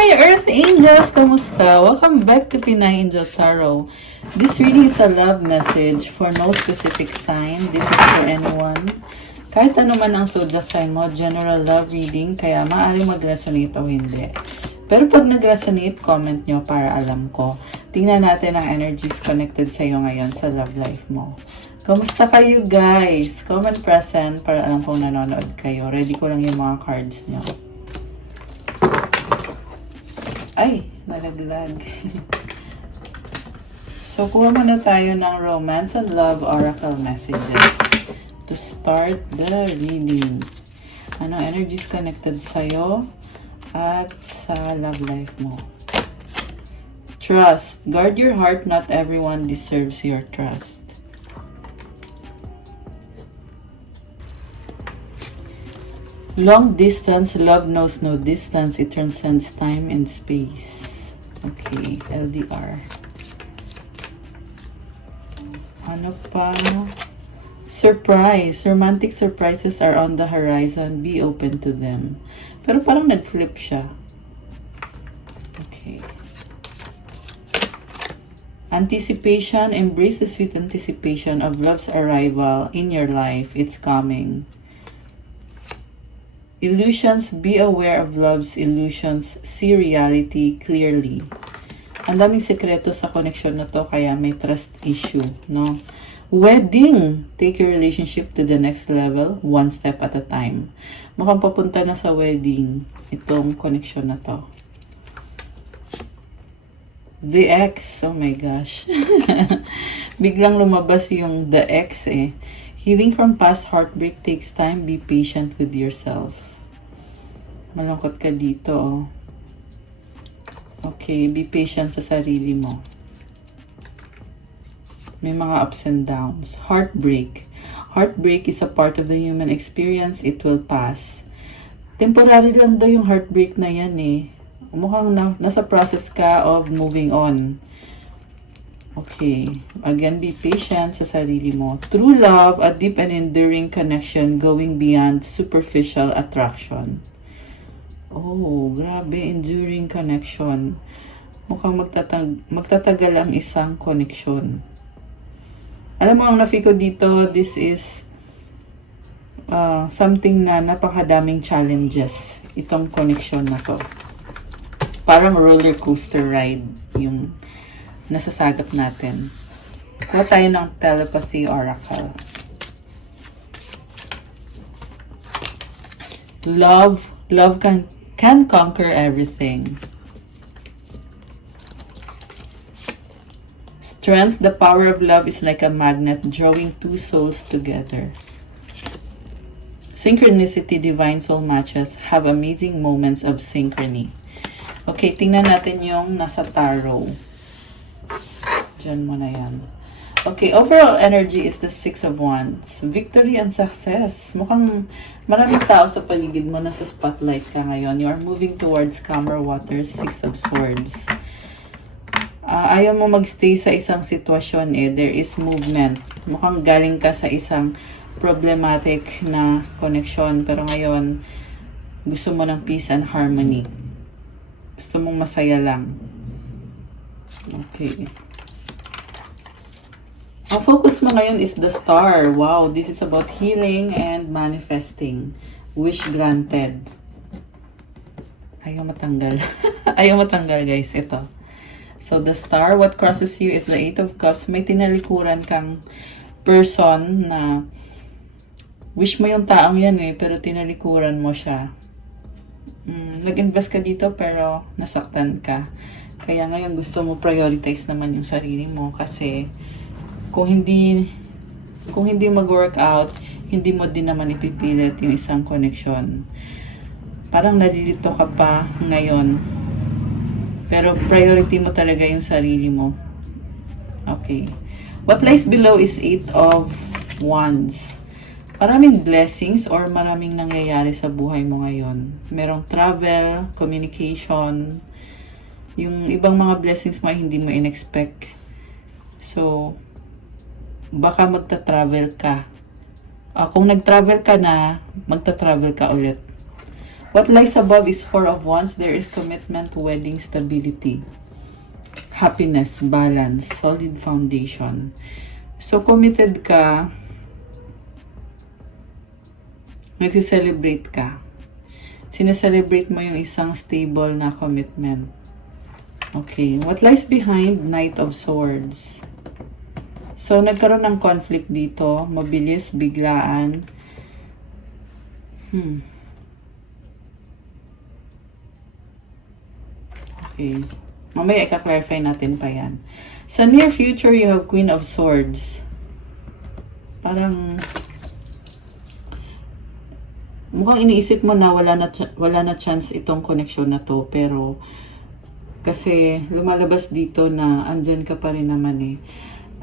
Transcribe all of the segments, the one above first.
Hi, Earth Angels! Kamusta? Welcome back to Pinay Angel Tarot. This reading is a love message for no specific sign. This is for anyone. Kahit ano man ang zodiac sign mo, general love reading, kaya maaaring mag-resonate o hindi. Pero pag nag-resonate, comment nyo para alam ko. Tingnan natin ang energies connected sa iyo ngayon sa love life mo. Kamusta kayo guys? Comment present para alam kong nanonood kayo. Ready ko lang yung mga cards nyo. Ay, nalaglag. So, kuha muna tayo ng Romance and Love Oracle Messages to start the reading. Ano energies connected sa'yo at sa love life mo? Trust. Guard your heart. Not everyone deserves your trust. Long distance, love knows no distance. It transcends time and space. Okay, LDR. Ano pa? Surprise. Romantic surprises are on the horizon. Be open to them. Pero parang nag-flip siya. Okay. Anticipation. Embrace the sweet anticipation of love's arrival in your life. It's coming. Illusions, be aware of love's illusions, see reality clearly. Ang daming sekreto sa connection na to, kaya may trust issue, no? Wedding, take your relationship to the next level, one step at a time. Mukhang papunta na sa wedding, itong connection na to. The ex, oh my gosh. Biglang lumabas yung the ex eh. Healing from past heartbreak takes time. Be patient with yourself. Malungkot ka dito, oh. Okay, be patient sa sarili mo. May mga ups and downs. Heartbreak. Heartbreak is a part of the human experience. It will pass. Temporary lang daw yung heartbreak na yan eh. Mukhang nasa process ka of moving on. Okay. Again, be patient sa sarili mo. True love, a deep and enduring connection going beyond superficial attraction. Oh, grabe. Enduring connection. Mukhang magtatagal ang isang connection. Alam mo, ang na-feel ko dito, this is something na napakadaming challenges. Itong connection na to. Parang roller coaster ride yung nasasagap natin. Kuha tayo ng Telepathy Oracle. Love can conquer everything. Strength, the power of love is like a magnet drawing two souls together. Synchronicity, divine soul matches have amazing moments of synchrony. Okay, tingnan natin yung nasa tarot. Diyan mo na yan. Okay, overall energy is the Six of Wands. Victory and success. Mukhang maraming tao sa paligid mo na sa spotlight ka ngayon. You are moving towards calmer waters. Six of Swords. Ayaw mo magstay sa isang sitwasyon eh. There is movement. Mukhang galing ka sa isang problematic na connection. Pero ngayon, gusto mo ng peace and harmony. Gusto mong masaya lang. Okay. Ang focus mo ngayon is the Star. Wow, this is about healing and manifesting. Wish granted. Ayaw matanggal. Ayaw matanggal guys, ito. So the Star, what crosses you is the Eight of Cups. May tinalikuran kang person na wish mo yung taong yan eh, pero tinalikuran mo siya. Nag-invest ka dito pero nasaktan ka. Kaya ngayon gusto mo prioritize naman yung sarili mo kasi kung hindi mag-work out, hindi mo din naman ipipilit yung isang connection. Parang nalilito ka pa ngayon. Pero priority mo talaga yung sarili mo. Okay. What lies below is Eight of Wands. Maraming blessings or maraming nangyayari sa buhay mo ngayon. Merong travel, communication, yung ibang mga blessings mo hindi mo in-expect. So, baka magta-travel ka. Kung nag-travel ka na, magta-travel ka ulit. What lies above is Four of Wands. There is commitment, wedding, stability, happiness, balance, solid foundation. So, committed ka, nag-celebrate ka. Sineselebrate mo yung isang stable na commitment. Okay, what lies behind? Knight of Swords. So, nagkaroon ng conflict dito. Mabilis, biglaan. Okay. Mamaya i-clarify natin pa yan. Sa near future, you have Queen of Swords. Parang mukhang iniisip mo na wala na chance itong connection na to, pero kasi lumalabas dito na andyan ka pa rin naman eh.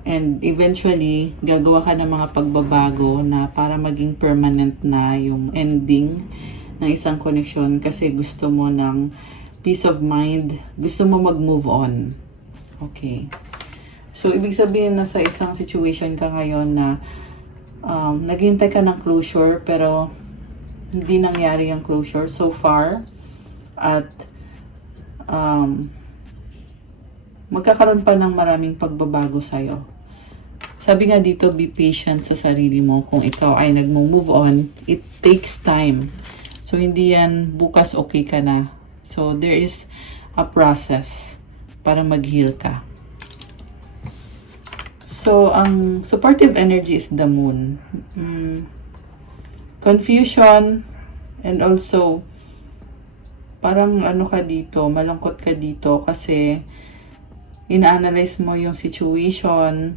And eventually, gagawa ka ng mga pagbabago na para maging permanent na yung ending ng isang connection kasi gusto mo ng peace of mind, gusto mo mag-move on. Okay. So, ibig sabihin na sa isang situation ka ngayon na naghihintay ka ng closure pero hindi nangyari yung closure so far at magkakaroon pa ng maraming pagbabago sa'yo. Sabi nga dito, be patient sa sarili mo. Kung ikaw ay nag-move on, it takes time. So, hindi yan bukas okay ka na. So, there is a process para mag-heal ka. So, ang supportive energy is the moon. Confusion and also parang ano ka dito, malungkot ka dito kasi ina-analyze mo yung situation,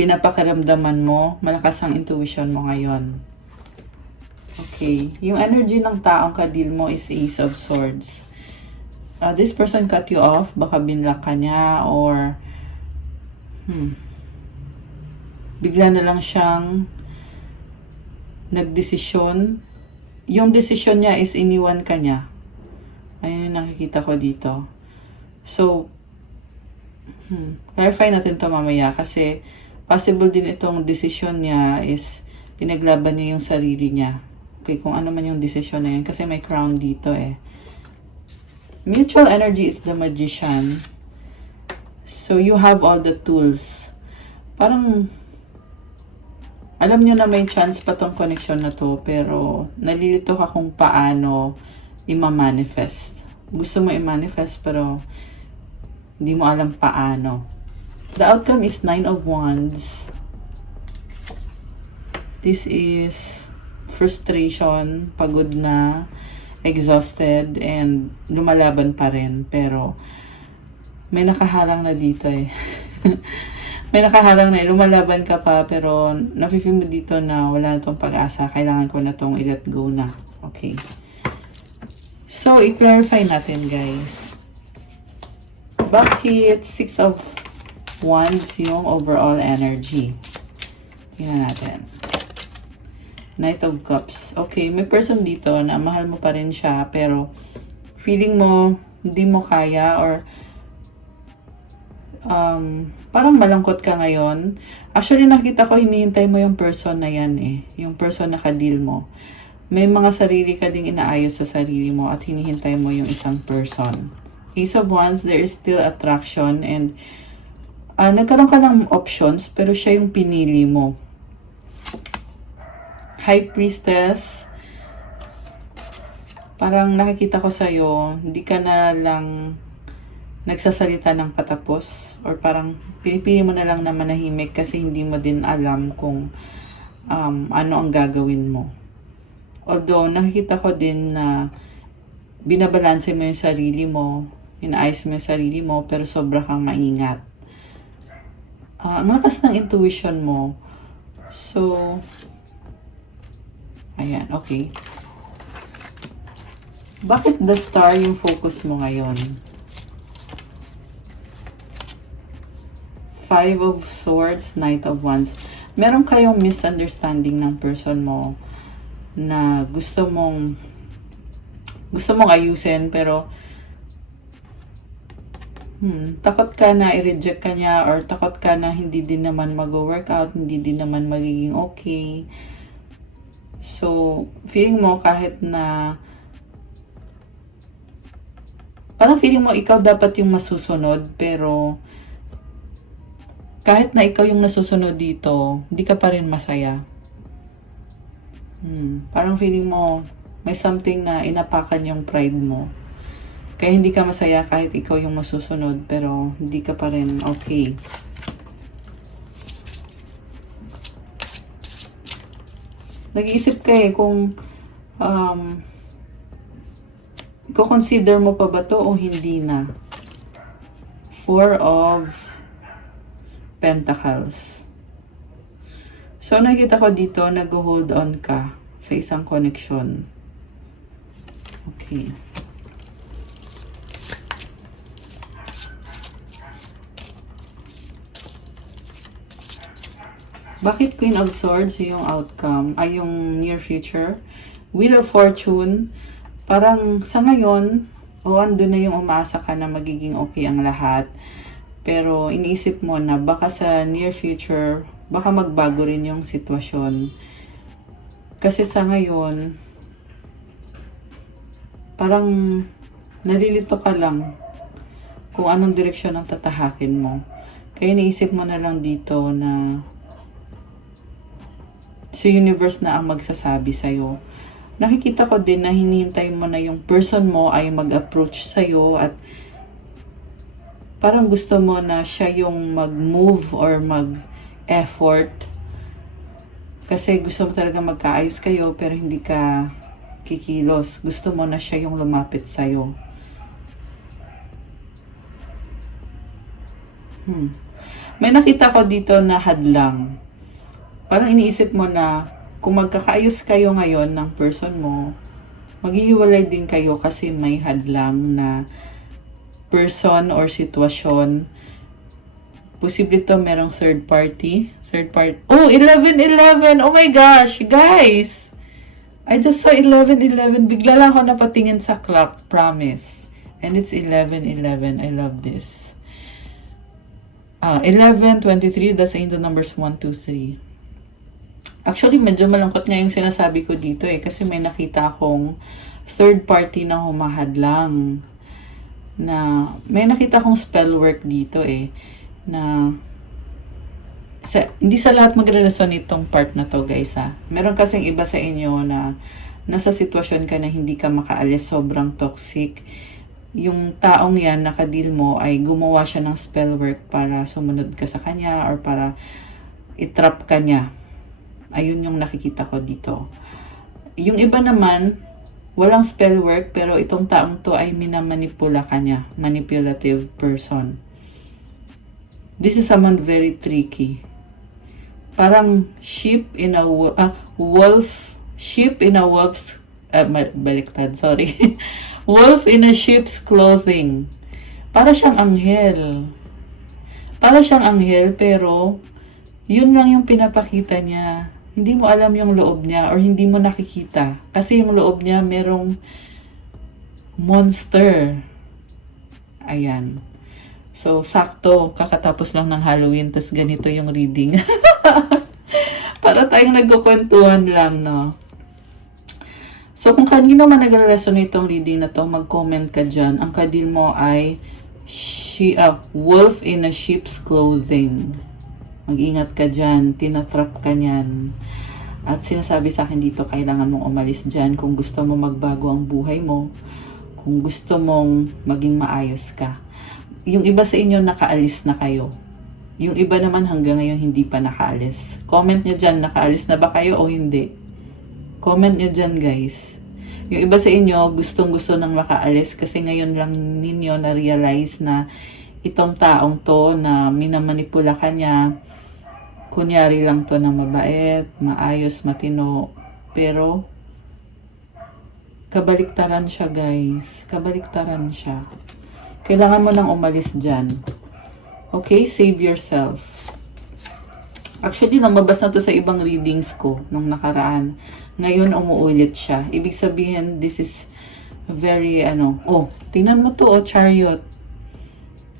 pinapakaramdaman mo, malakas ang intuition mo ngayon. Okay. Yung energy ng taong kadil mo is Ace of Swords. This person cut you off. Baka binlock ka niya or bigla na lang siyang nagdesisyon. Yung desisyon niya is iniwan ka niya. Ayun yung nakikita ko dito. So, clarify natin to mamaya kasi possible din itong desisyon niya is pinaglaban niya yung sarili niya. Okay, kung ano man yung desisyon na yun. Kasi may crown dito eh. Mutual energy is the Magician. So, you have all the tools. Parang, alam nyo na may chance pa tong connection na to, pero nalilito ka kung paano i-manifest. Gusto mo i-manifest, pero hindi mo alam paano. The outcome is Nine of Wands. This is frustration, pagod na, exhausted, and lumalaban pa rin. Pero, may nakaharang na dito eh. May nakaharang na eh. Lumalaban ka pa, pero nafe-feel mo dito na wala na tong pag-asa. Kailangan ko na tong i-let go na. Okay. So, i-clarify natin, guys. Bakit Six of Wands yung overall energy? Tingnan natin. Knight of Cups. Okay, may person dito na mahal mo pa rin siya, pero feeling mo hindi mo kaya or parang malungkot ka ngayon. Actually, nakita ko hinihintay mo yung person na yan eh. Yung person na ka-deal mo. May mga sarili ka ding inaayos sa sarili mo at hinihintay mo yung isang person. Ace of Wands, there is still attraction and nagkaroon ka ng options pero siya yung pinili mo. High Priestess, parang nakikita ko sa'yo, hindi ka na lang nagsasalita ng patapos or parang pinipili mo na lang na manahimik kasi hindi mo din alam kung ano ang gagawin mo. Although, nakikita ko din na binabalanse mo yung sarili mo, inaayos mo yung sarili mo, pero sobra kang maingat. Ang lakas ng intuition mo. So, ayan, okay. Bakit the star yung focus mo ngayon? Five of Swords, Knight of Wands. Meron kayong misunderstanding ng person mo na gusto mong ayusin pero takot ka na i-reject ka niya or takot ka na hindi din naman mag-work out, hindi din naman magiging okay. So, feeling mo kahit na parang feeling mo ikaw dapat yung masusunod, pero kahit na ikaw yung nasusunod dito, hindi ka pa rin masaya. Parang feeling mo may something na inapakan yung pride mo. Kaya hindi ka masaya kahit ikaw yung masusunod, pero hindi ka pa rin okay. Nag-iisip ka kung i-consider mo pa ba to o hindi na. Four of Pentacles. So, nakikita ko dito, nag-hold on ka sa isang connection. Okay. Bakit Queen of Swords yung outcome? Ay, yung near future? Wheel of Fortune, parang sa ngayon, andun na yung umaasa ka na magiging okay ang lahat. Pero iniisip mo na baka sa near future, baka magbago rin yung sitwasyon. Kasi sa ngayon, parang nalilito ka lang kung anong direksyon ang tatahakin mo. Kaya iniisip mo na lang dito na si universe na ang magsasabi sa'yo. Nakikita ko din na hinihintay mo na yung person mo ay mag-approach sa'yo at parang gusto mo na siya yung mag-move or mag-effort. Kasi gusto mo talaga magkaayos kayo pero hindi ka kikilos. Gusto mo na siya yung lumapit sa'yo. May nakita ko dito na hadlang. Parang iniisip mo na kung magkakaayos kayo ngayon ng person mo, maghihiwalay din kayo kasi may hadlang na person or sitwasyon. Posible to merong third party. Oh, 11-11! Oh my gosh, guys! I just saw 11-11. Bigla lang ako napatingin sa clock, promise. And it's 11-11. I love this. 11-23, that's in the numbers 1, 2, 3. Actually, medyo malungkot nga yung sinasabi ko dito kasi may nakita akong third party na humahadlang. May nakita akong spell work dito na hindi sa lahat magre-reson itong part na to, guys, ha. Meron kasing iba sa inyo na nasa sitwasyon ka na hindi ka makaalis, sobrang toxic. Yung taong yan, nakadil mo, ay gumawa siya ng spell work para sumunod ka sa kanya or para itrap ka niya. Ayun yung nakikita ko dito. Yung iba naman, walang spell work, pero itong taong to ay minamanipula ka niya. Manipulative person. This is someone very tricky. Parang sheep in a wolf. Sheep in a wolf's baliktad, sorry. Wolf in a sheep's clothing. Para siyang anghel. Pero yun lang yung pinapakita niya. Hindi mo alam yung loob niya or hindi mo nakikita. Kasi yung loob niya merong monster. Ayan. So, sakto. Kakatapos lang ng Halloween. Tapos ganito yung reading. Para tayong nagkukwentuhan lang, no? So, kung kanino man nagre-resonate itong reading na to, mag-comment ka dyan. Ang kadil mo ay wolf in a sheep's clothing. Mag-ingat ka dyan, tinatrap ka niyan. At sinasabi sa akin dito, kailangan mong umalis dyan kung gusto mo magbago ang buhay mo, kung gusto mong maging maayos ka. Yung iba sa inyo, nakaalis na kayo. Yung iba naman hanggang ngayon hindi pa nakaalis. Comment nyo dyan, nakaalis na ba kayo o hindi? Comment nyo dyan, guys. Yung iba sa inyo, gustong-gusto nang makaalis kasi ngayon lang ninyo na-realize na itong taong to na minamanipula ka niya, kunyari lang to na mabait, maayos, matino, pero kabaliktaran siya, guys. Kabaliktaran siya. Kailangan mo nang umalis dyan. Okay? Save yourself. Actually, lumabas na to sa ibang readings ko nung nakaraan. Ngayon, umuulit siya. Ibig sabihin, this is very, tingnan mo to, Chariot.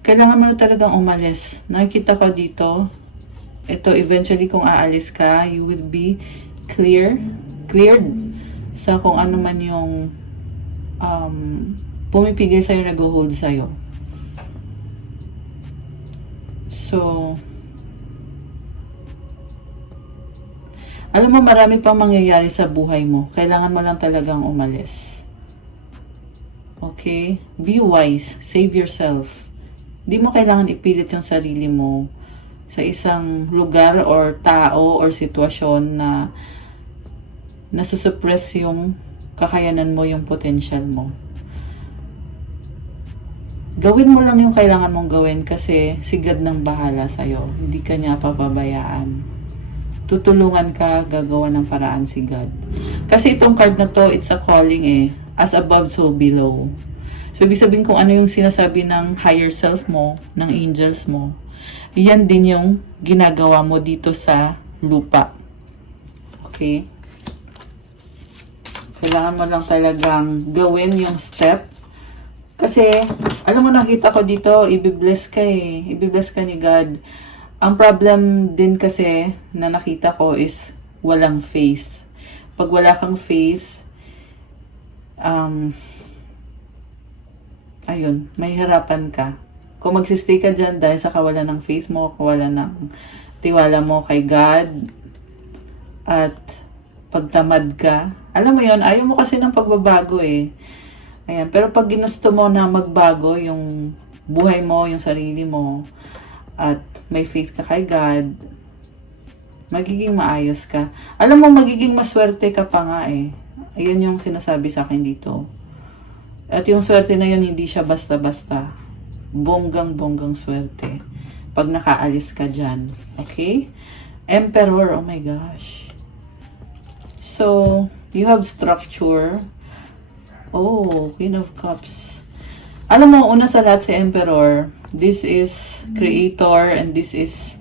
Kailangan mo na talagang umalis. Nakikita ko dito, ito, eventually, kung aalis ka, you will be clear cleared sa kung ano man yung pumipigil sa'yo, nag-hold sa'yo. So, alam mo, marami pang mangyayari sa buhay mo. Kailangan mo lang talagang umalis. Okay? Be wise. Save yourself. Hindi mo kailangan ipilit yung sarili mo sa isang lugar or tao or sitwasyon na nasusupress yung kakayanan mo, yung potential mo. Gawin mo lang yung kailangan mong gawin kasi si God nang bahala sa'yo. Hindi ka niya papabayaan. Tutulungan ka, gagawa ng paraan si God. Kasi itong card na to, it's a calling eh. As above, so below. So, ibig sabihin kung ano yung sinasabi ng higher self mo, ng angels mo, yan din yung ginagawa mo dito sa lupa. Okay? Kailangan mo lang talagang gawin yung step. Kasi, alam mo, nakita ko dito, ibibless ka eh. Ibibless ka ni God. Ang problem din kasi na nakita ko is walang faith. Pag wala kang faith, ayun, mahihirapan ka. Kung magsistay ka dyan dahil sa kawalan ng faith mo, kawalan ng tiwala mo kay God, at pagtamad ka, alam mo yun, ayaw mo kasi ng pagbabago eh. Ayan, pero pag ginusto mo na magbago yung buhay mo, yung sarili mo, at may faith ka kay God, magiging maayos ka. Alam mo, magiging maswerte ka pa nga eh. Ayan yung sinasabi sa akin dito. At yung swerte na yun, hindi siya basta-basta. Bonggang-bonggang swerte. Pag nakaalis ka dyan. Okay? Emperor, oh my gosh. So, you have structure. Oh, Queen of Cups. Alam mo, una sa lahat si Emperor, this is creator and this is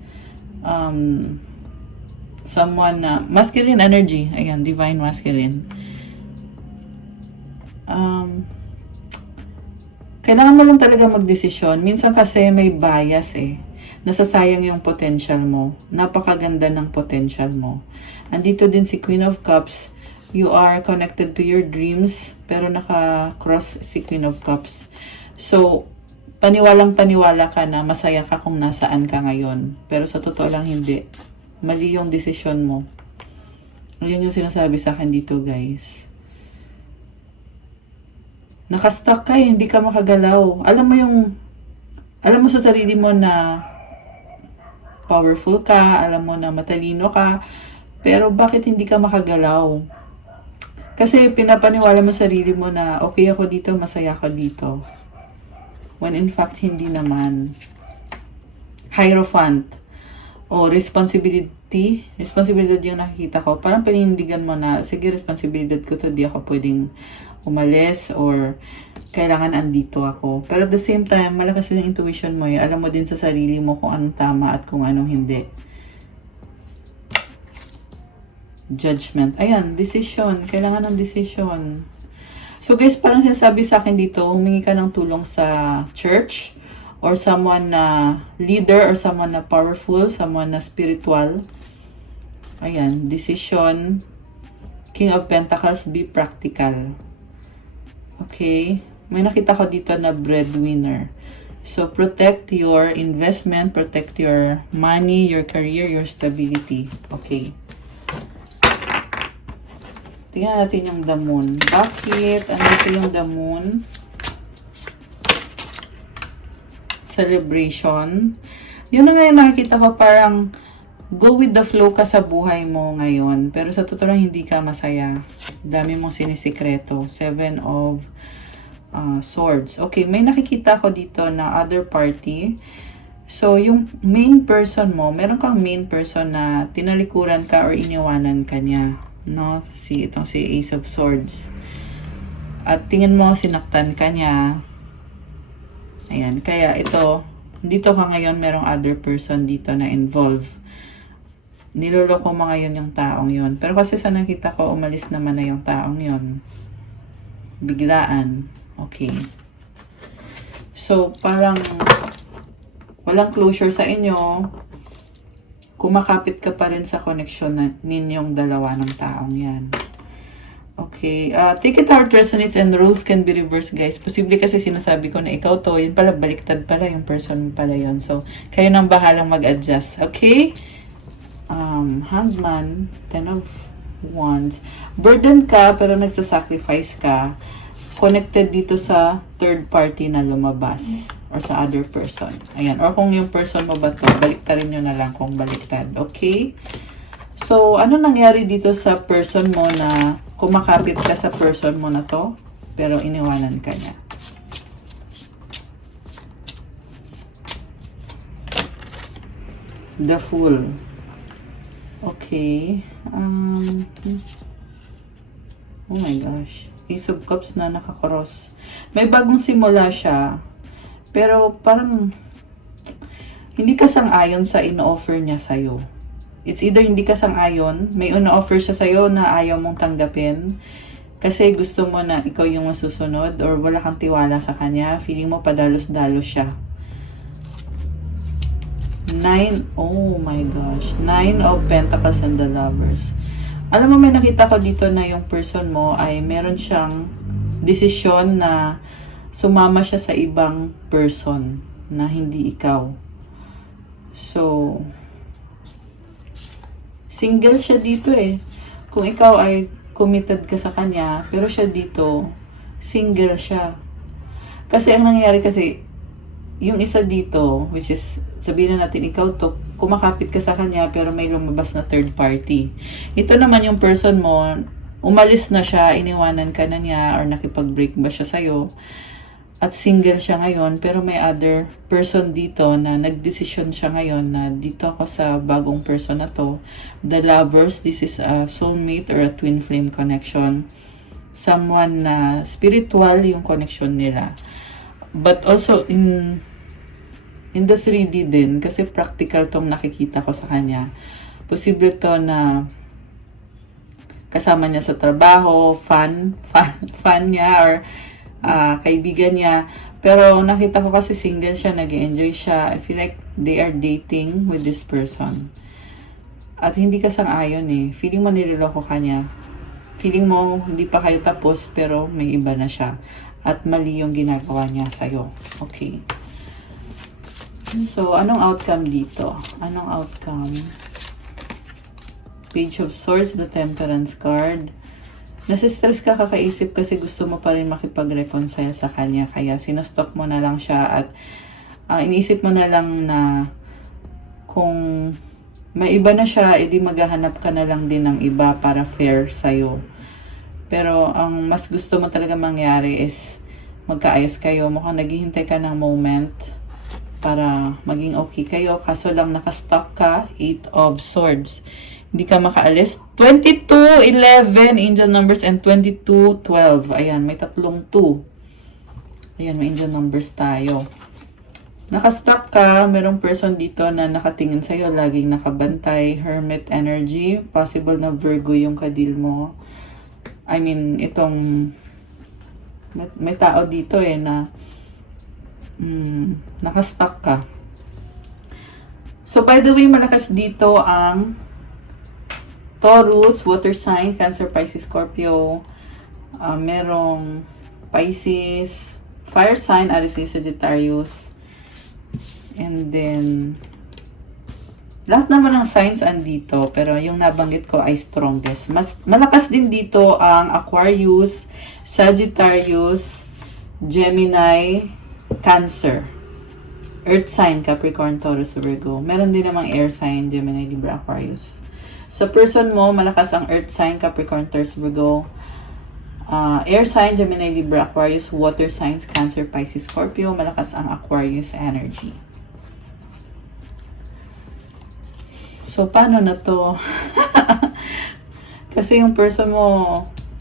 someone na masculine energy. Ayan, divine masculine. Kailangan mo lang talaga magdesisyon. Minsan kasi may bias eh. Nasasayang yung potential mo. Napakaganda ng potential mo. Andito din si Queen of Cups. You are connected to your dreams, pero naka-cross si Queen of Cups. So, paniwalang-paniwala ka na masaya ka kung nasaan ka ngayon. Pero sa totoo lang hindi. Mali yung desisyon mo. Yan yung sinasabi sa akin dito, guys. Nakastuck ka eh, hindi ka makagalaw. Alam mo sa sarili mo na powerful ka, alam mo na matalino ka, pero bakit hindi ka makagalaw? Kasi pinapaniwala mo sa sarili mo na okay ako dito, masaya ako dito. When in fact, hindi naman. Hierophant. O responsibility. Responsibilidad yung nakikita ko. Parang pinindigan mo na, sige, responsibilidad ko to, di ako pwedeng umalis or kailangan andito ako. Pero at the same time, malakas din yung intuition mo. Alam mo din sa sarili mo kung anong tama at kung anong hindi. Judgment. Ayan, decision. Kailangan ng decision. So guys, parang sinasabi sa akin dito, humingi ka ng tulong sa church or someone na leader or someone na powerful, someone na spiritual. Ayan, decision. King of Pentacles, be practical. Okay? May nakita ko dito na breadwinner. So, protect your investment, protect your money, your career, your stability. Okay. Tingnan natin yung the moon. Bakit? Ano ito yung the moon? Celebration. Yun na nga yung nakikita ko, parang go with the flow ka sa buhay mo ngayon. Pero sa totoo lang, hindi ka masaya. Dami mong sinisikreto. 7 of Swords. Okay, may nakikita ko dito na other party. So, yung main person mo, meron kang main person na tinalikuran ka or iniwanan ka niya. No? Itong si Ace of Swords. At tingin mo, sinaktan ka niya. Ayan, kaya ito, dito ka ngayon, merong other person dito na involved. Niloloko mo ngayon yung taong yon. Pero kasi sa nakita ko, umalis naman na yung taong yon. Biglaan. Okay. So, parang walang closure sa inyo. Kumakapit ka pa rin sa connection ninyong dalawa ng taong yan. Okay. Take it how it resonates and rules can be reversed, guys. Posible kasi sinasabi ko na ikaw to, yun pala, baliktad pala, yung person mo pala yun. So, kayo nang bahalang mag-adjust. Okay? Hangman, Ten of Wands. Burden ka, pero nagsasacrifice ka. Connected dito sa third party na lumabas. Or sa other person. Ayan. Or kung yung person mo ba to, baliktarin nyo na lang kung baliktad. Okay? So, ano nangyari dito sa person mo na kumakapit ka sa person mo na to, pero iniwanan ka niya? The Fool. Okay. Oh my gosh. Ace of Cups na nakakross. May bagong simula siya. Pero parang hindi ka sang-ayon sa ino-offer niya sa'yo. It's either hindi ka sang-ayon, may ino-offer siya sa'yo na ayaw mong tanggapin. Kasi gusto mo na ikaw yung masusunod or wala kang tiwala sa kanya. Feeling mo padalos-dalos siya. Oh my gosh. 9 of Pentacles and the Lovers. Alam mo, may nakita ko dito na yung person mo ay meron siyang desisyon na sumama siya sa ibang person na hindi ikaw. So, single siya dito eh. Kung ikaw ay committed ka sa kanya, pero siya dito, single siya. Kasi ang nangyayari kasi, yung isa dito, which is, sabihin na natin ikaw to, kumakapit ka sa kanya, pero may lumabas na third party. Ito naman yung person mo, umalis na siya, iniwanan ka na niya, or nakipag-break ba siya sa'yo, at single siya ngayon, pero may other person dito na nagdesisyon siya ngayon na dito ako sa bagong person na to. The Lovers, this is a soulmate or a twin flame connection. Someone na spiritual yung connection nila. But also in the 3D din, kasi practical tong nakikita ko sa kanya. Posible to na kasama niya sa trabaho, fan niya, or kaibigan niya. Pero nakita ko kasi single siya, nag-enjoy siya. I feel like they are dating with this person. At hindi ka sang-ayon eh. Feeling mo niloloko ka niya. Feeling mo hindi pa kayo tapos pero may iba na siya. At mali yung ginagawa niya sa'yo. Okay. So, anong outcome dito? Anong outcome? Page of Swords, the Temperance card. Nasistress ka kakaisip kasi gusto mo pa rin makipag-reconcile sa kanya. Kaya sinostop mo na lang siya at iniisip mo na lang na kung may iba na siya, edi maghahanap ka na lang din ng iba para fair sa'yo. Pero ang mas gusto mo talaga mangyari is magkaayos kayo. Mukhang naghihintay ka ng moment para maging okay kayo. Kaso lang nakastock ka, 8 of Swords. Hindi ka makaalis. 22-11 angel numbers and 22-12. Ayan, may tatlong 2. Ayan, may angel numbers tayo. Nakastock ka, merong person dito na nakatingin sa'yo, laging nakabantay. Hermit energy. Possible na Virgo yung kadil mo. I mean, itong may tao dito eh na nakastock ka. So, by the way, malakas dito ang Taurus, water sign, Cancer, Pisces, Scorpio. Merong Pisces, fire sign, Aries, Sagittarius. And then, lahat naman ng signs andito, pero yung nabanggit ko ay strongest. Malakas din dito ang Aquarius, Sagittarius, Gemini, Cancer. Earth sign, Capricorn, Taurus, Virgo. Meron din namang air sign, Gemini, Libra, Aquarius. Sa person mo, malakas ang earth sign, Capricorn, Taurus, Virgo. Air sign, Gemini, Libra, Aquarius. Water signs, Cancer, Pisces, Scorpio. Malakas ang Aquarius energy. So, paano na to? Kasi yung person mo,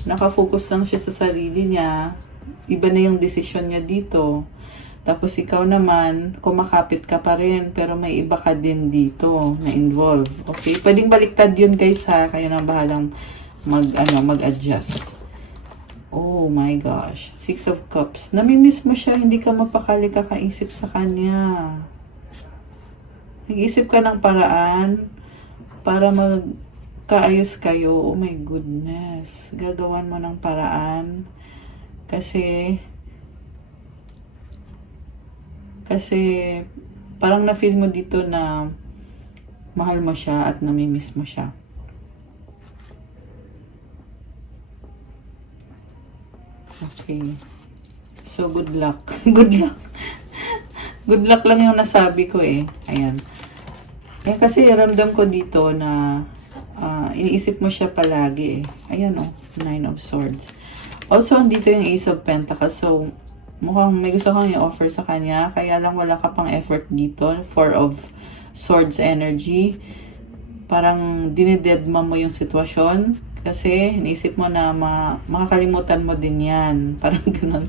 nakafocus lang siya sa sarili niya. Iba na yung desisyon niya dito. Tapos ikaw naman, kumakapit ka pa rin, pero may iba ka din dito na involved. Okay? Pwedeng baliktad yun guys ha. Kayo na bahalang mag-adjust. Oh my gosh. 6 of Cups. Namimiss mo siya, hindi ka mapakali kakaisip sa kanya. Nag-isip ka ng paraan para magkaayos kayo, oh my goodness, gagawan mo ng paraan. Kasi parang na-feel mo dito na mahal mo siya at namimiss mo siya. Okay. So, good luck. Good luck. Good luck lang yung nasabi ko eh. Ayan. Eh, kasi ramdam ko dito na iniisip mo siya palagi eh. Ayan oh, 9 of Swords. Also, dito yung Ace of Pentacles. So, mukhang may gusto kang i-offer sa kanya. Kaya lang wala ka pang effort dito. 4 of Swords energy. Parang dinidedma mo yung sitwasyon. Kasi iniisip mo na makakalimutan mo din yan. Parang ganun.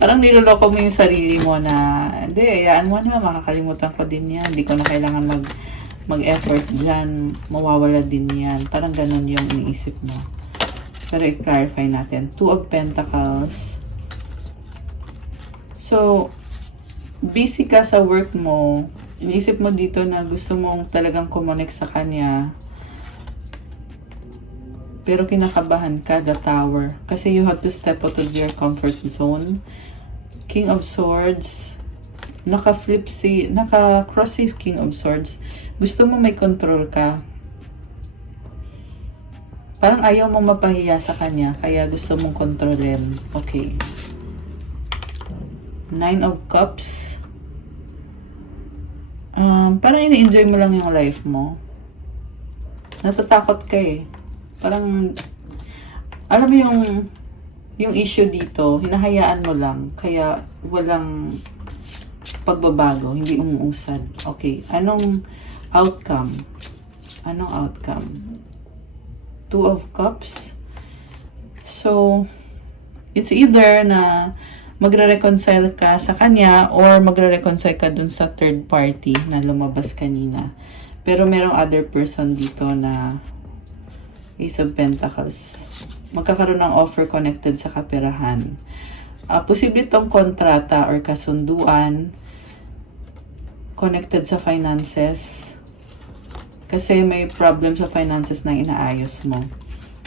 Parang niloloko mo yung sarili mo na, hindi, ayaan mo na, makakalimutan ko din yan. Hindi ko na kailangan mag-effort dyan. Mawawala din yan. Parang ganun yung iniisip mo. Pero i-clarify natin. 2 of Pentacles. So, busy ka sa work mo. Iniisip mo dito na gusto mong talagang kumonek sa kanya. Pero kinakabahan ka, the Tower. Kasi you have to step out of your comfort zone. King of Swords. Naka-cross si King of Swords. Gusto mo may control ka. Parang ayaw mong mapahiya sa kanya. Kaya gusto mong kontrolin. Okay. 9 of Cups. Parang ini-enjoy mo lang yung life mo. Natatakot ka eh. Parang, alam mo yung issue dito, hinahayaan mo lang, kaya walang pagbabago, hindi umuusad. Okay, anong outcome? Anong outcome? 2 of Cups. So, it's either na magre-reconcile ka sa kanya or magre-reconcile ka dun sa third party na lumabas kanina. Pero merong other person dito na Ace of Pentacles. Magkakaroon ng offer connected sa kaperahan. Posible itong kontrata or kasunduan connected sa finances. Kasi may problem sa finances na inaayos mo.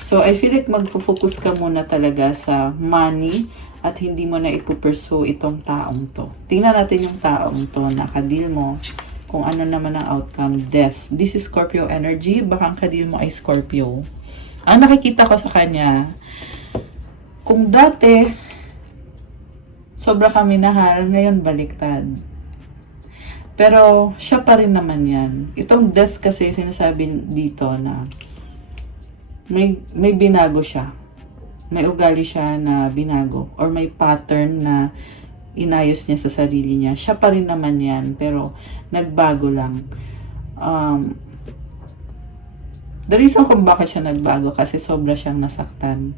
So, I feel like magpo-focus ka muna talaga sa money at hindi mo na ipupursue itong taong to. Tingnan natin yung taong to na kadil mo. Kung ano naman ang outcome, death. This is Scorpio energy. Baka ang kadil mo ay Scorpio. Ang nakikita ko sa kanya, kung dati, sobra kami nahal, ngayon baliktad. Pero, siya pa rin naman yan. Itong death kasi, sinasabi dito na may binago siya. May ugali siya na binago. Or may pattern na inayos niya sa sarili niya. Siya pa rin naman yan, pero nagbago lang. The reason kung bakit siya nagbago kasi sobra siyang nasaktan.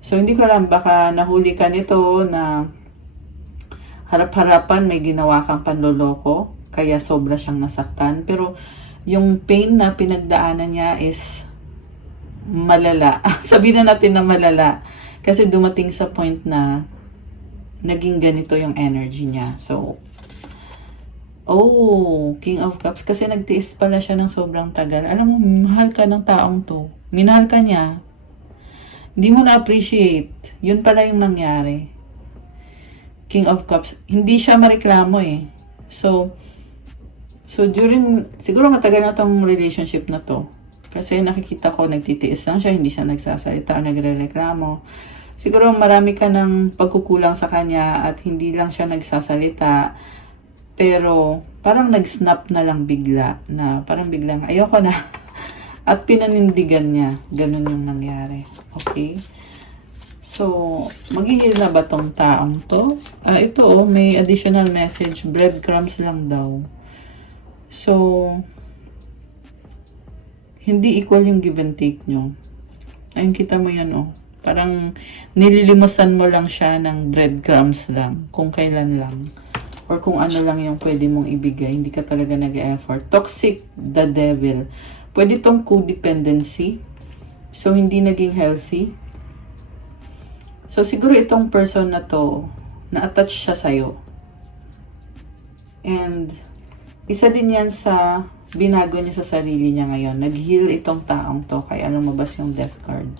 So, hindi ko alam, baka nahuli ka nito na harap-harapan may ginawa kang panloloko, kaya sobra siyang nasaktan. Pero, yung pain na pinagdaanan niya is malala. Sabihin na natin na malala. Kasi dumating sa point na naging ganito yung energy niya. So, oh, King of Cups. Kasi nagtiis pala siya ng sobrang tagal. Alam mo, mahal ka ng taong to. Minahal ka niya. Hindi mo na-appreciate. Yun pala yung nangyari. King of Cups. Hindi siya mareklamo eh. So during, siguro matagal na tong relationship na to. Kasi nakikita ko, nagtitiis lang siya. Hindi siya nagsasalita o nagre-reklamo. Siguro marami ka ng pagkukulang sa kanya at hindi lang siya nagsasalita. Pero, parang nag-snap na lang bigla, na parang biglang, ayoko na. At pinanindigan niya. Ganun yung nangyari. Okay? So, maghihil na ba tong taong to? Ito oh, may additional message. Breadcrumbs lang daw. So, hindi equal yung give and take nyo. Ayun, kita mo yan oh. Parang nililimusan mo lang siya ng breadcrumbs lang. Kung kailan lang. Or kung ano lang yung pwede mong ibigay. Hindi ka talaga nag-effort. Toxic, the devil. Pwede tong codependency. So, hindi naging healthy. So, siguro itong person na to, na-attach siya sa'yo. And, isa din yan sa binago niya sa sarili niya ngayon. Nag-heal itong taong to, kaya lumabas yung death card.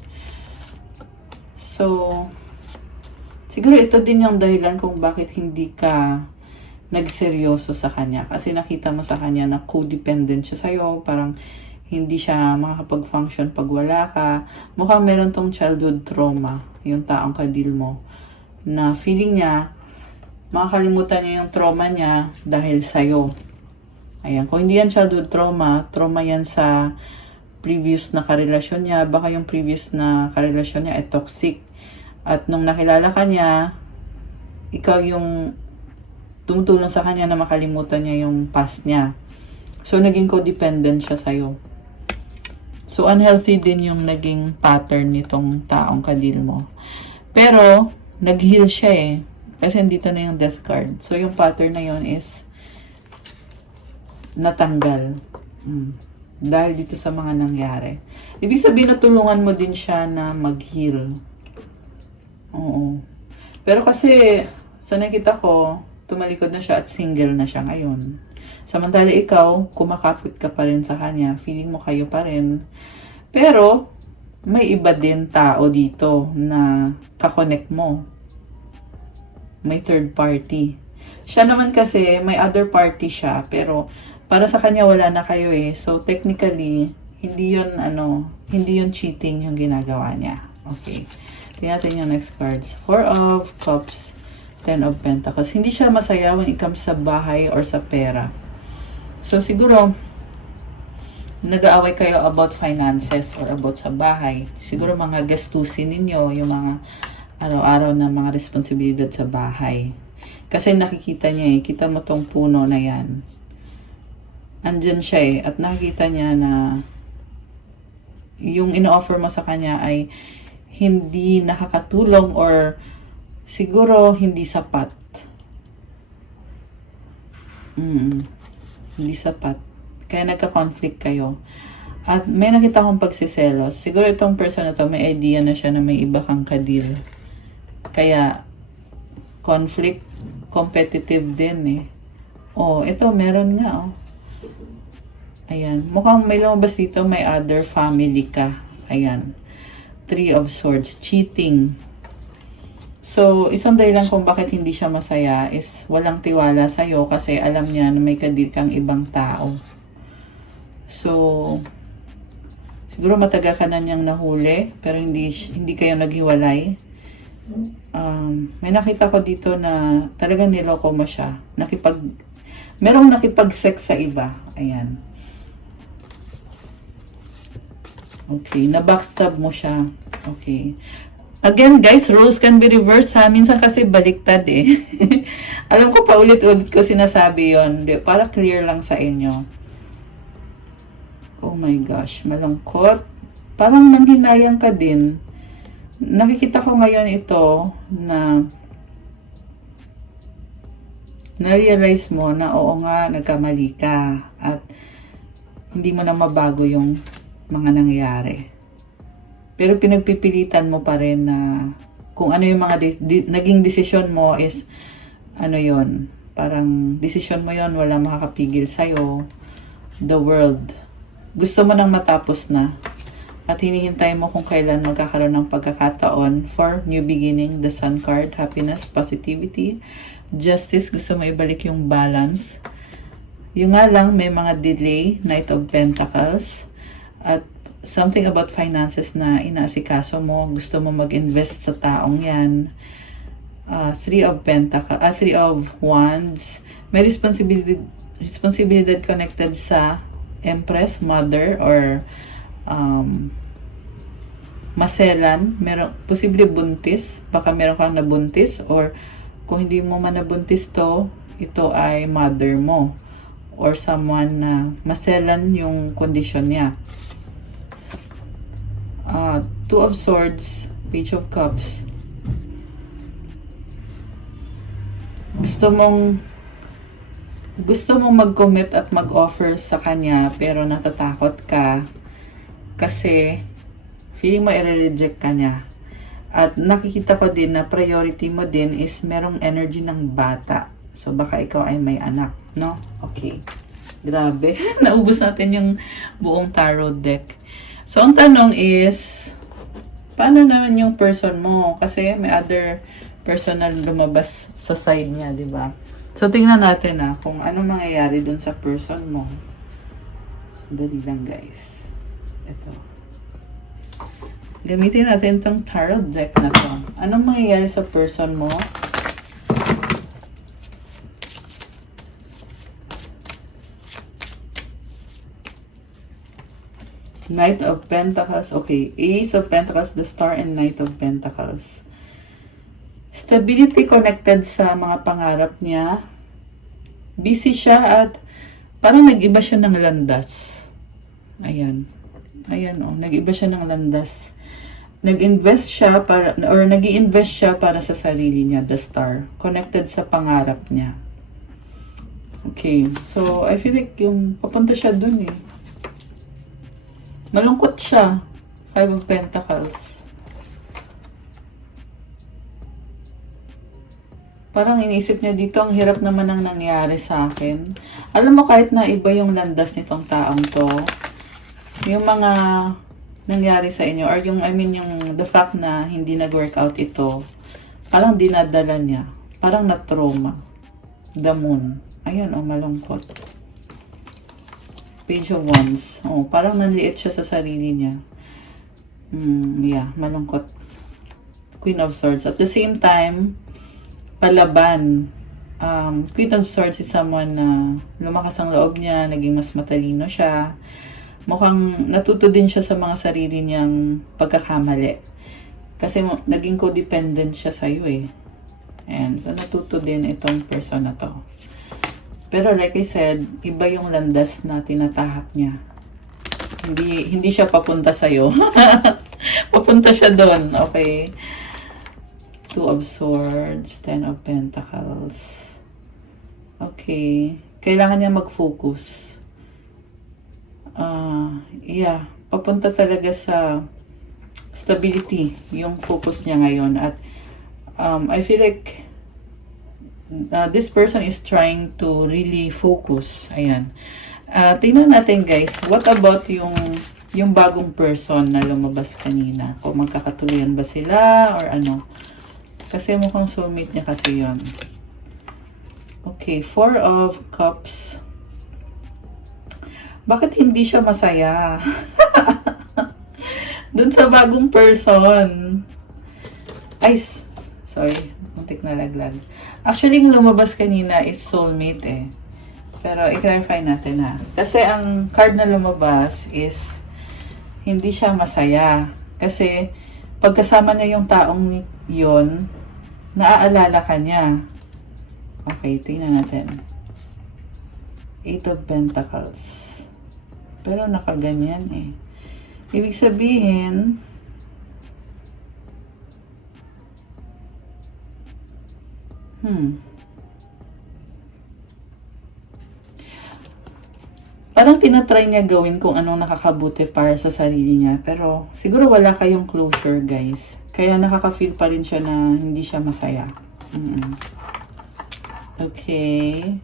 So, siguro ito din yung dahilan kung bakit hindi ka nagseryoso sa kanya. Kasi nakita mo sa kanya na codependent siya sa'yo. Parang hindi siya makakapag-function pag wala ka. Mukhang meron tong childhood trauma, yung taong kadil mo. Na feeling niya, makakalimutan niya yung trauma niya dahil sa'yo. Ayan, kung hindi yan childhood trauma, trauma yan sa previous na karelasyon niya. Baka yung previous na karelasyon niya ay toxic. At nung nakilala ka niya, ikaw yung tumutulong sa kanya na makalimutan niya yung past niya. So, naging codependent siya sa'yo. So, unhealthy din yung naging pattern nitong taong kadil mo. Pero, nag-heal siya eh. Kasi dito na yung death card. So, yung pattern na yun is natanggal. Dahil dito sa mga nangyari. Ibig sabihin, natulungan mo din siya na mag-heal. Oo. Pero kasi, sa nakita ko, tumalikod na siya at single na siya ngayon. Samantala ikaw, kumakapit ka pa rin sa kanya. Feeling mo kayo pa rin. Pero, may iba din tao dito na kakonect mo. May third party. Siya naman kasi, may other party siya. Pero, para sa kanya wala na kayo eh. So, technically, hindi yun cheating yung ginagawa niya. Okay. Tingnan natin yung next cards. 4 of Cups, 10 of Pentacles. Hindi siya masaya when it comes sa bahay or sa pera. So, siguro, nag-aaway kayo about finances or about sa bahay. Siguro mga gastusin ninyo, yung mga araw-araw na mga responsibilidad sa bahay. Kasi nakikita niya eh, kita mo tong puno na yan. Andyan siya eh, at nakikita niya na yung ino-offer mo sa kanya ay hindi nakakatulong or siguro hindi sapat. Hindi sapat. Kaya nagka-conflict kayo. At may nakita akong pagsiselos. Siguro itong person na to, may idea na siya na may iba kang kadil. Kaya, conflict, competitive din eh. Oh, ito, meron nga oh. Ayan. Mukhang may lumabas dito, may other family ka. Ayan. 3 of Swords, cheating. So, isang dahilan kung bakit hindi siya masaya is walang tiwala sa'yo kasi alam niya na may kadil kang ibang tao. So, siguro matagal ka na niyang nahuli pero hindi kayo naghiwalay. May nakita ko dito na talagang niloko mo siya. Merong nakipag-sex sa iba. Ayan. Okay, na-backstab mo siya. Okay. Again, guys, rules can be reversed ha. Minsan kasi baliktad eh. Alam ko paulit-ulit ko sinasabi yon, para clear lang sa inyo. Oh my gosh, malungkot. Parang nanghinayang ka din. Nakikita ko ngayon ito na na-realize mo na oo nga, nagkamali ka at hindi mo na mabago yung mga nangyari. Pero pinagpipilitan mo pa rin na kung ano yung mga naging desisyon mo is ano yon, parang desisyon mo yon, wala makakapigil sa'yo. The world. Gusto mo nang matapos na at hinihintay mo kung kailan magkakaroon ng pagkakataon for new beginning. The Sun card, happiness, positivity, justice, gusto mo ibalik yung balance. Yung nga lang, may mga delay, Knight of Pentacles, at something about finances na inaasikaso mo, gusto mo mag-invest sa taong yan. 3 of Pentacles, 3 of Wands, may responsibilidad connected sa Empress, Mother, or maselan, meron, posible buntis, baka meron kang nabuntis, or kung hindi mo man nabuntis to, ito ay mother mo, or someone na maselan yung kondisyon niya. 2 of Swords, Page of Cups. Gusto mong mag-commit at mag-offer sa kanya pero natatakot ka kasi feeling mo i-reject ka niya. At nakikita ko din na priority mo din is merong energy ng bata. So baka ikaw ay may anak, no? Okay. Grabe. Naubos natin yung buong tarot deck. So, ang tanong is, paano naman yung person mo? Kasi may other person na lumabas sa side niya, di ba? So, tingnan natin kung ano mangyayari dun sa person mo. Sandali lang, guys. Ito. Gamitin natin tong tarot deck na to. Anong mangyayari sa person mo? Knight of Pentacles. Okay. Ace of Pentacles, the Star, and Knight of Pentacles. Stability connected sa mga pangarap niya. Busy siya at parang nag-iba siya ng landas. Ayan. Ayan nag-iba siya ng landas. Nag-invest siya nag-i-invest siya para sa sarili niya, the Star. Connected sa pangarap niya. Okay. So, I feel like yung papunta siya dun eh. Malungkot siya. 5 of Pentacles. Parang inisip niya dito, ang hirap naman ang nangyari sa akin. Alam mo, kahit na iba yung landas nitong taong to, yung mga nangyari sa inyo, or yung, yung the fact na hindi nag-workout ito, parang dinadala niya. Parang na-trauma. The Moon. Ayan, malungkot. Page of Wands. Parang nanliit siya sa sarili niya. Yeah, malungkot. Queen of Swords. At the same time, palaban. Queen of Swords is someone na lumakas ang loob niya, naging mas matalino siya. Mukhang natuto din siya sa mga sarili niyang pagkakamali. Kasi naging codependent siya sa'yo eh. And so natuto din itong person na to. Pero like I said, iba yung landas na tinatahak niya. Hindi siya papunta sa'yo. Papunta siya doon. Okay. 2 of Swords, 10 of Pentacles. Okay. Kailangan niya mag-focus. Yeah. Papunta talaga sa stability yung focus niya ngayon. At I feel like this person is trying to really focus. Ayan. Tingnan natin guys, what about yung bagong person na lumabas kanina? Kung magkakatuloyan ba sila or ano? Kasi mukhang soulmate niya kasi yon. Okay, 4 of Cups. Bakit hindi siya masaya? Dun sa bagong person. Ay, sorry. Muntik na laglag. Actually, yung lumabas kanina is soulmate eh. Pero, i-clarify natin Kasi ang card na lumabas is hindi siya masaya. Kasi, pagkasama niya yung taong yon, naaalala ka niya. Okay, tingnan natin. 8 of Pentacles. Pero nakaganyan eh. Ibig sabihin, parang tinatry niya gawin kung anong nakakabuti para sa sarili niya. Pero siguro wala kayong closure, guys. Kaya nakaka-feel pa rin siya na hindi siya masaya. Okay.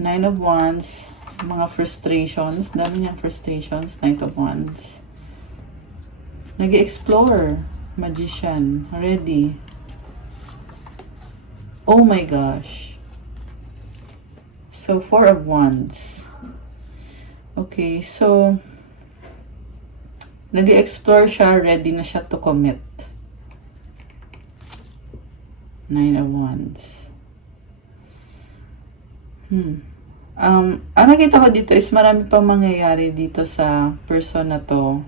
9 of Wands. Mga frustrations. Dami niyang frustrations. Knight of Wands. Nag-explore. Magician. Ready. Oh my gosh. So, 4 of Wands. Okay, so, nag-explore siya, ready na siya to commit. 9 of Wands. Ang nakita ko dito is marami pang mangyayari dito sa person na to.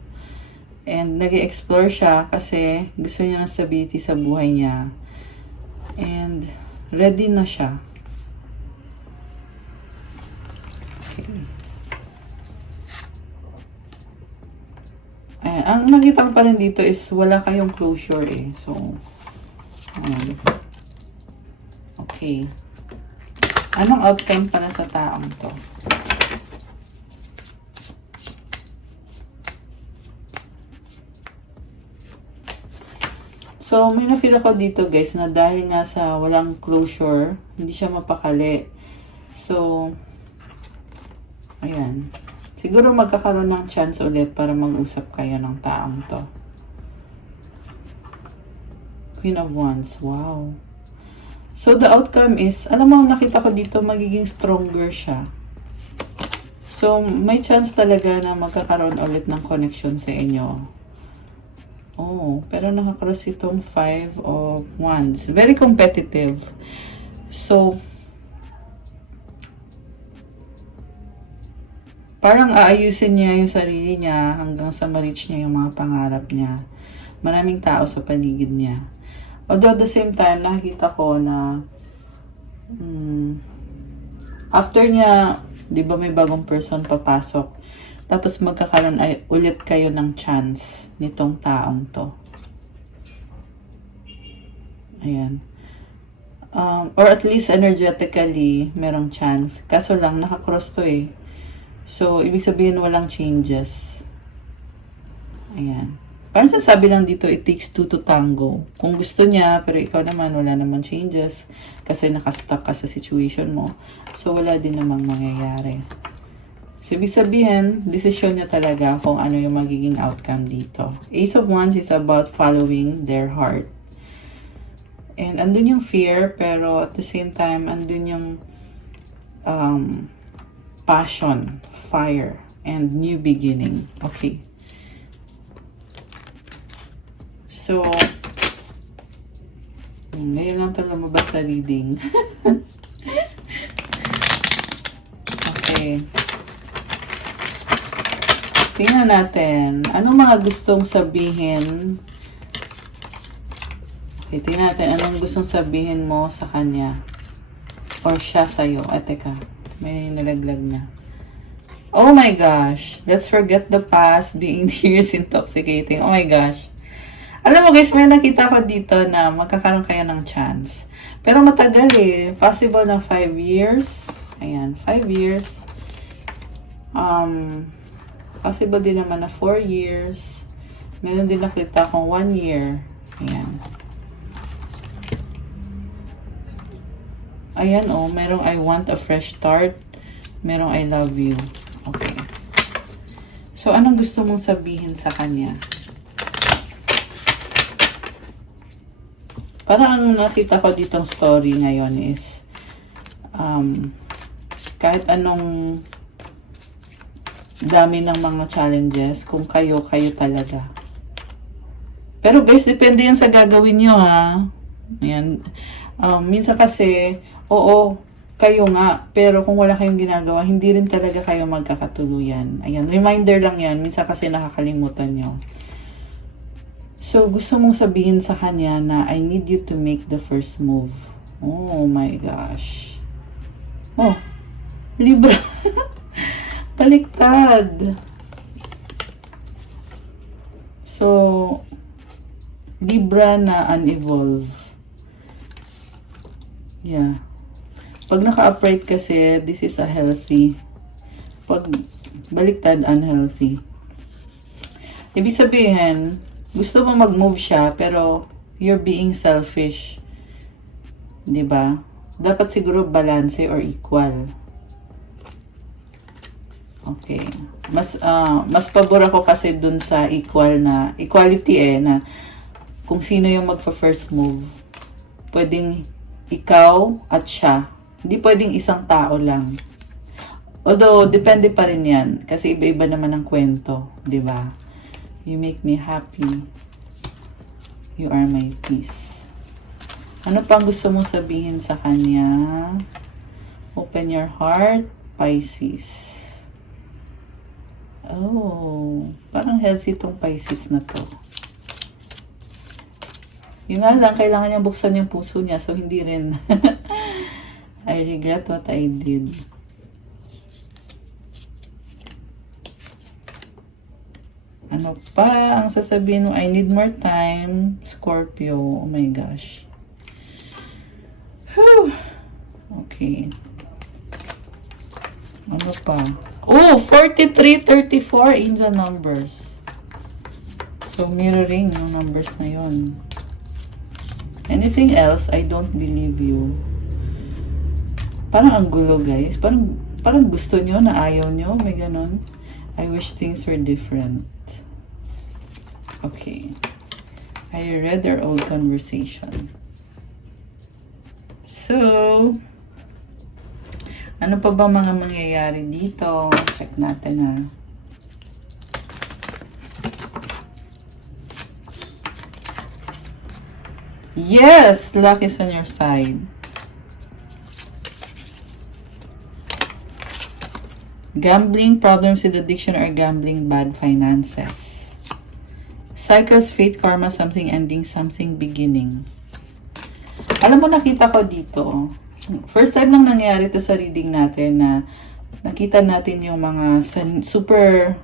And nag-explore siya kasi gusto niya ng stability sa buhay niya. And ready na siya. Okay. Ayan. Ang nakita ko pa rin dito is wala kayong closure eh. So, okay. Anong outcome para sa taong to? So, may na-feel ako dito guys na dahil nga sa walang closure, hindi siya mapakali. So, Ayan. Siguro magkakaroon ng chance ulit para mag-usap kayo ng taong to. Queen of Wands. Wow. So, the outcome is, alam mo, nakita ko dito, magiging stronger siya. So, may chance talaga na magkakaroon ulit ng connection sa inyo. Oh, pero nakakross itong 5 of Wands. Very competitive. So, parang aayusin niya yung sarili niya hanggang sa ma-reach niya yung mga pangarap niya. Maraming tao sa paligid niya. Although at the same time, nakikita ko na after niya, di ba may bagong person papasok, tapos magkakaroon ulit kayo ng chance nitong taong to. Ayan. Or at least energetically, merong chance. Kaso lang, nakakross to eh. So, ibig sabihin walang changes. Ayan. Parang sasabi lang dito, it takes two to tango. Kung gusto niya, pero ikaw naman, wala naman changes. Kasi nakastuck ka sa situation mo. So, wala din namang mangyayari. So, ibig sabihin, desisyon niya talaga kung ano yung magiging outcome dito. Ace of Wands is about following their heart. And andun yung fear, pero at the same time, andun yung passion, fire, and new beginning. Okay. So, ngayon lang ito lumabas sa reading. Okay. Tingnan natin. Anong mga gustong sabihin? Okay, tingnan natin. Anong gustong sabihin mo sa kanya? Or siya sa'yo? Teka. May nalaglag na. Oh my gosh. Let's forget the past. Being here is intoxicating. Oh my gosh. Alam mo guys, may nakita ko dito na magkakaroon kayo ng chance. Pero matagal eh. Possible na 5 years. Ayan, 5 years. Possible din naman na 4 years. Meron din nakita kong 1 year. Ayan. Ayan oh, merong I want a fresh start. Merong I love you. Okay. So, anong gusto mong sabihin sa kanya? Parang ang nakita ko ditong story ngayon is kahit anong dami ng mga challenges, kung kayo talaga. Pero guys, depende yan sa gagawin nyo ha. Ayan. Minsan kasi, oo, kayo nga, pero kung wala kayong ginagawa, hindi rin talaga kayo magkakatuluyan. Ayan, reminder lang yan. Minsan kasi nakakalimutan nyo. So, gusto mong sabihin sa kanya na I need you to make the first move. Oh my gosh. Oh, Libra. Baliktad. So, Libra na unevolve. Yeah. Pag naka-upright kasi, this is a healthy. Pag baliktad, unhealthy. Ibig sabihin, gusto mo mag-move siya, pero you're being selfish. 'Di ba? Dapat siguro balance or equal. Okay. Mas pabor ako kasi dun sa equality na kung sino yung magfa-first move. Pwedeng ikaw at siya. Hindi pwedeng isang tao lang. Although, depende pa rin yan. Kasi iba-iba naman ang kwento. 'Di ba? You make me happy. You are my peace. Ano pang gusto mong sabihin sa kanya? Open your heart, Pisces. Oh, parang healthy tong Pisces na to. Yung nga lang, kailangan niya buksan yung puso niya. So, hindi rin. I regret what I did. Ano pa ang sasabihin mo? I need more time. Scorpio. Oh my gosh. Whew. Okay. Ano pa? Oh, 43-34 angel numbers. So, mirroring yung numbers na yon. Anything else? I don't believe you. Parang ang gulo, guys. Parang Parang gusto nyo na ayaw nyo. May ganon. I wish things were different. Okay. I read their old conversation. So, ano pa ba mga mangyayari dito? Check natin ha. Yes! Luck is on your side. Gambling, problems with addiction or gambling, bad finances. Cycles, fate, karma, something ending, something beginning. Alam mo, nakita ko dito. First time lang nangyari to sa reading natin na nakita natin yung mga super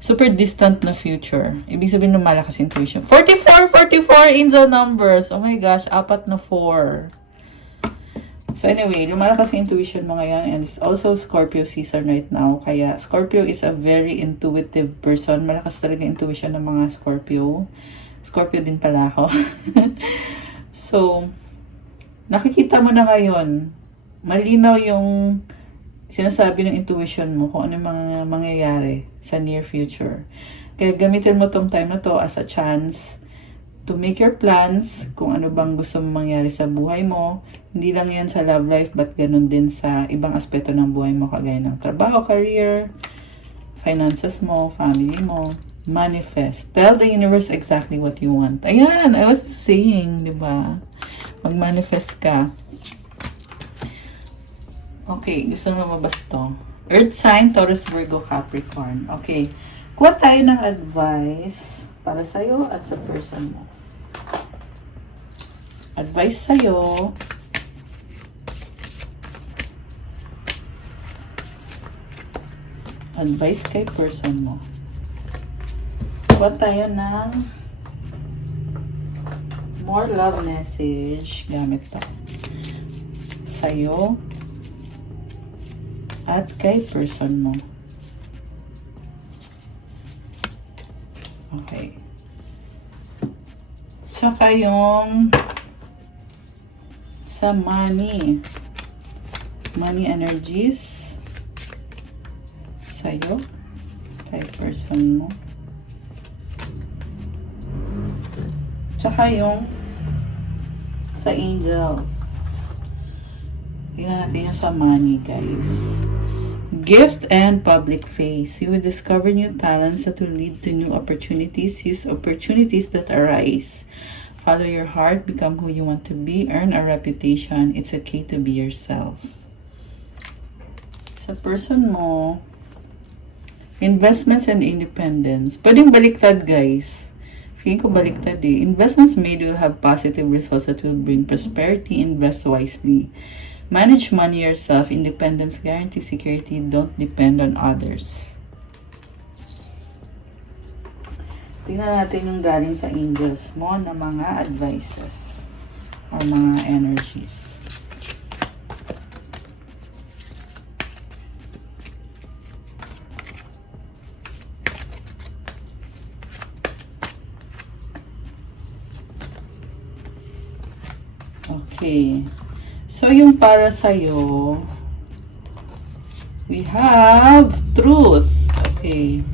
super distant na future. Ibig sabihin ng malakas intuition. 44 angel numbers. Oh my gosh, 4 na 4. So anyway, lumalakas yung intuition mo ngayon, and it's also Scorpio season right now. Kaya Scorpio is a very intuitive person. Malakas talaga intuition ng mga Scorpio. Scorpio din pala ako. So, nakikita mo na ngayon, malinaw yung sinasabi ng intuition mo kung ano mga mangyayari sa near future. Kaya gamitin mo tong time na to as a chance to make your plans kung ano bang gusto mong mangyari sa buhay mo. Hindi lang yan sa love life, but ganun din sa ibang aspeto ng buhay mo, kagaya ng trabaho, career, finances mo, family mo. Manifest. Tell the universe exactly what you want. Ayan, I was saying, di ba? Mag-manifest ka. Okay, gusto mo mabas to. Earth sign, Taurus, Virgo, Capricorn. Okay. Kuha tayo ng advice para sa'yo at sa person mo. Advice sa'yo. Advice kay person mo. Kuha tayo ng more love message. Gamit to. Sa'yo at kay person mo. Okay. Saka yung sa money. Money energies. Sa'yo. Kay person mo. Tsaka yung sa angels. Tingnan natin yung sa money, guys. Gift and public face. You will discover new talents that will lead to new opportunities. Use opportunities that arise. Follow your heart. Become who you want to be. Earn a reputation. It's okay to be yourself. Sa person mo, investments and independence. Pwedeng baliktad, guys. Feeling ko baliktad eh. Investments made will have positive results that will bring prosperity. Invest wisely. Manage money yourself. Independence guarantee security. Don't depend on others. Tingnan natin yung galing sa angels mo na mga advices or mga energies. Okay. So, yung para sa'yo, we have truth. Okay.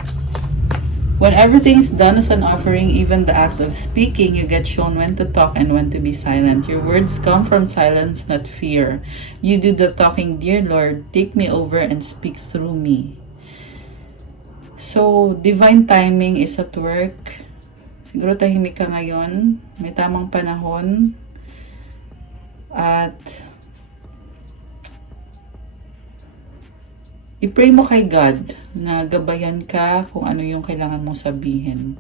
When everything's done as an offering, even the act of speaking, you get shown when to talk and when to be silent. Your words come from silence, not fear. You do the talking, dear Lord, take me over and speak through me. So, divine timing is at work. Siguro tahimik ka ngayon. May tamang panahon. At i-pray mo kay God na gabayan ka kung ano yung kailangan mong sabihin.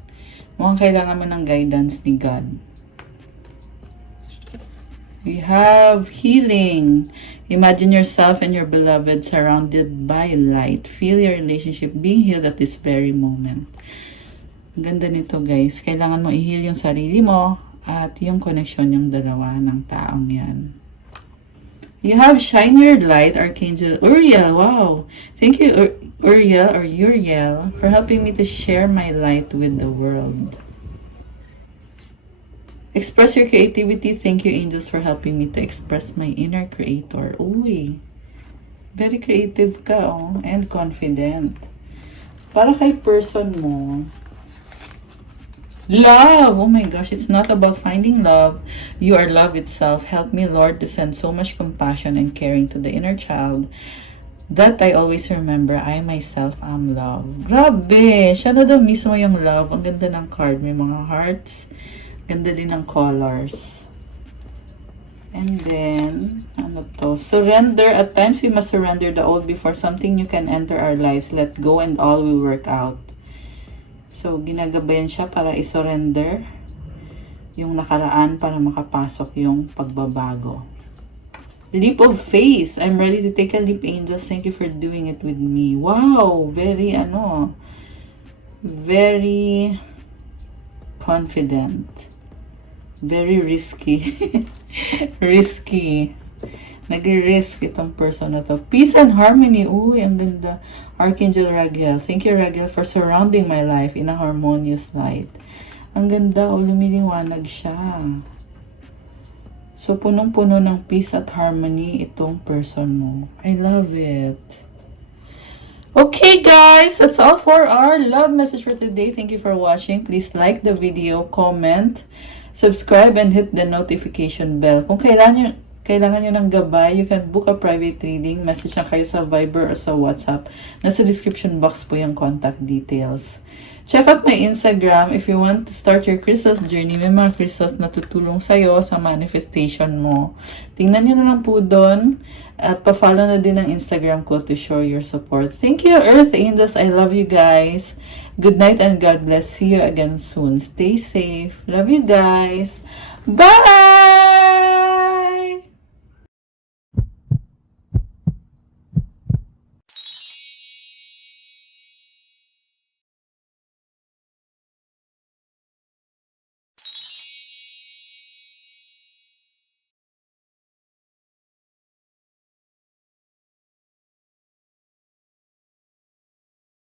Mukhang kailangan mo ng guidance ni God. We have healing. Imagine yourself and your beloved surrounded by light. Feel your relationship being healed at this very moment. Ang ganda nito, guys. Kailangan mo i-heal yung sarili mo at yung connection yung dalawa ng taong yan. You have shine your light, Archangel Uriel. Wow. Thank you, Uriel or Uriel, for helping me to share my light with the world. Express your creativity. Thank you, angels, for helping me to express my inner creator. Uy, very creative ka, oh, and confident. Para kay person mo, love! Oh my gosh, it's not about finding love. You are love itself. Help me, Lord, to send so much compassion and caring to the inner child that I always remember I myself am love. Grabe! Siya na daw mismo yung love. Ang ganda ng card. May mga hearts. Ganda din ng colors. And then, ano to? Surrender. At times, we must surrender the old before something new can enter our lives. Let go and all will work out. So, ginagabayan siya para isurrender yung nakaraan para makapasok yung pagbabago. Leap of faith. I'm ready to take a leap, angels. Thank you for doing it with me. Wow! Very, very confident. Very risky. Risky. Nag-risk itong person na to. Peace and harmony. Uy, ang ganda. Archangel Raguel. Thank you, Raguel, for surrounding my life in a harmonious light. Ang ganda. O, lumiliwanag siya. So, punong-puno ng peace at harmony itong person mo. I love it. Okay, guys. That's all for our love message for today. Thank you for watching. Please like the video, comment, subscribe, and hit the notification bell. Kung kailangan nyo ng gabay, you can book a private reading. Message na kayo sa Viber or sa WhatsApp. Nasa description box po yung contact details. Check out my Instagram if you want to start your crystals journey. May mga crystals na tutulong sa'yo sa manifestation mo. Tingnan nyo na lang po doon. At pa-follow na din ang Instagram ko to show your support. Thank you, Earth Angels. I love you guys. Good night and God bless. See you again soon. Stay safe. Love you guys. Bye!